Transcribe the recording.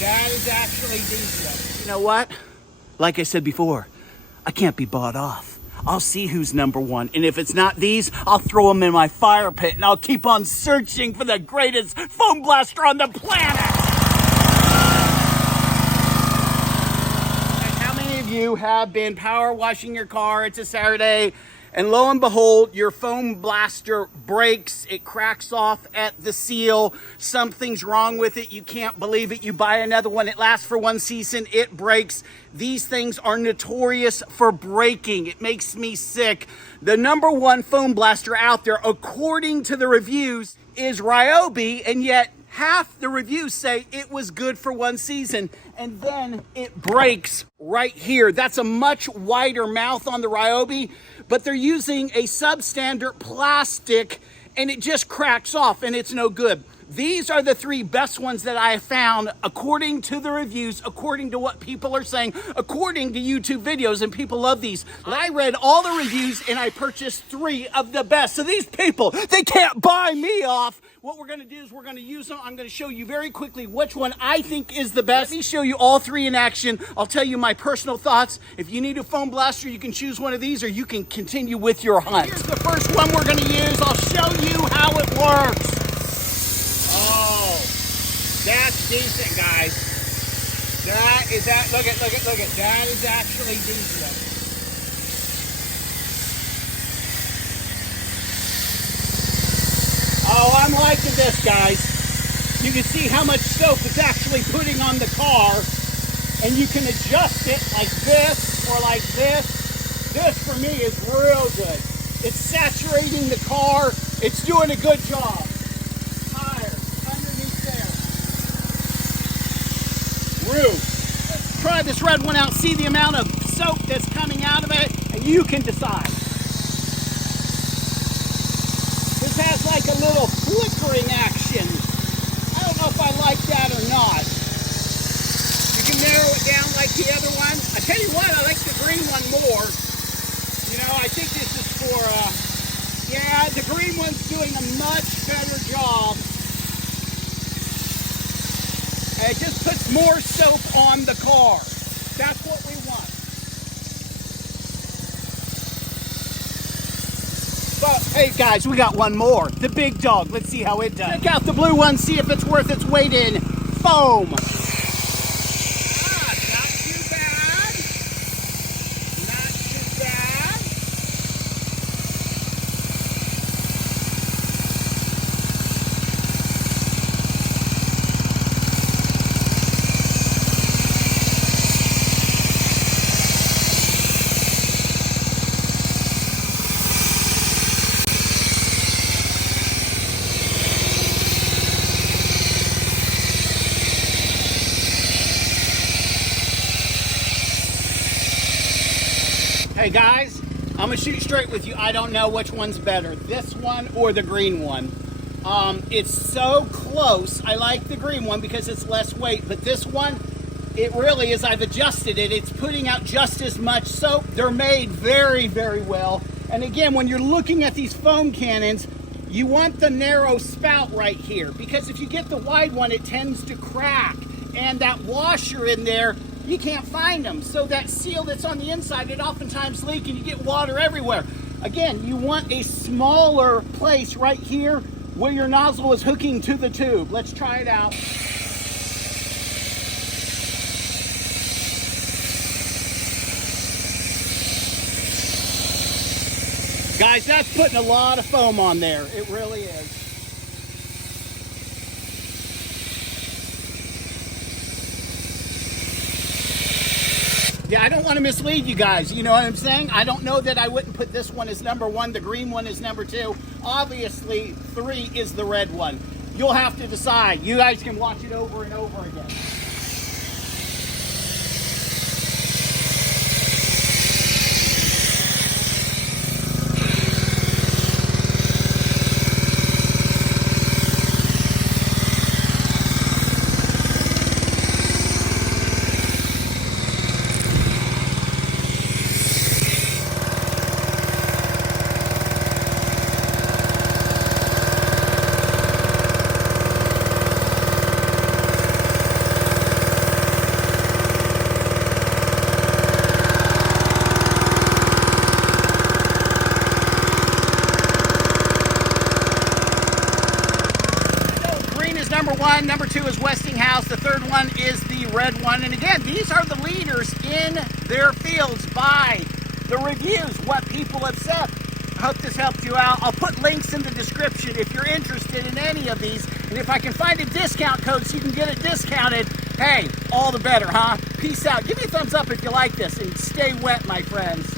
That is actually diesel. You know what? Like I said before, I can't be bought off. I'll see who's number one, and if it's not these, I'll throw them in my fire pit, and I'll keep on searching for the greatest foam blaster on the planet. And how many of you have been power washing your car? It's a Saturday, and lo and behold, your foam blaster breaks. It cracks off at the seal. Something's wrong with it. You can't believe it. You buy another one. It lasts for one season. It breaks. These things are notorious for breaking. It makes me sick. The number one foam blaster out there, according to the reviews, is Ryobi, and yet half the reviews say it was good for one season, and then it breaks right here. That's a much wider mouth on the Ryobi, but they're using a substandard plastic, and it just cracks off, and it's no good. These are the three best ones that I have found, according to the reviews, according to what people are saying, according to YouTube videos, and people love these. I read all the reviews, and I purchased three of the best. So these people, they can't buy me off. What we're going to do is we're going to use them. I'm going to show you very quickly which one I think is the best. Let me show you all three in action. I'll tell you my personal thoughts. If you need a foam blaster, you can choose one of these, or you can continue with your hunt. Here's the first one we're going to use. I'll show you how it works. Oh, that's decent, guys. That is that. Look at. That is actually diesel. Oh, I'm liking this, guys. You can see how much soap it's actually putting on the car, and you can adjust it like this or like this. This, for me, is real good. It's saturating the car. It's doing a good job. Let's try this red one out, see the amount of soap that's coming out of it, and you can decide. This has like a little flickering action. I don't know if I like that or not. You can narrow it down like the other one. I tell you what, I like the green one more. You know, I think this is for, yeah, the green one's doing a much better job. It just puts more soap on the car. That's what we want. But hey guys, we got one more. The big dog. Let's see how it does. Check out the blue one, see if it's worth its weight in foam. Not too bad. Not too bad. Hey guys, I'm gonna shoot straight with you. I don't know which one's better, this one or the green one. It's so close. I like the green one because it's less weight, but this one, it really is. I've adjusted it. It's putting out just as much soap. They're made very, very well. And again, when you're looking at these foam cannons, you want the narrow spout right here, because if you get the wide one, it tends to crack. And that washer in there, you can't find them. So that seal that's on the inside, it oftentimes leaks and you get water everywhere. Again, you want a smaller place right here where your nozzle is hooking to the tube. Let's try it out. Guys, that's putting a lot of foam on there. It really is. Yeah, I don't want to mislead you guys. You know what I'm saying? I don't know that I wouldn't put this one as number one. The green one is number two. Obviously, 3 is the red one. You'll have to decide. You guys can watch it over and over again. one. Number 2 is Westinghouse. The third one is the red one. And again, these are the leaders in their fields by the reviews, what people have said. I hope this helped you out. I'll put links in the description if you're interested in any of these. And if I can find a discount code so you can get it discounted, hey, all the better, huh? Peace out. Give me a thumbs up if you like this, and stay wet, my friends.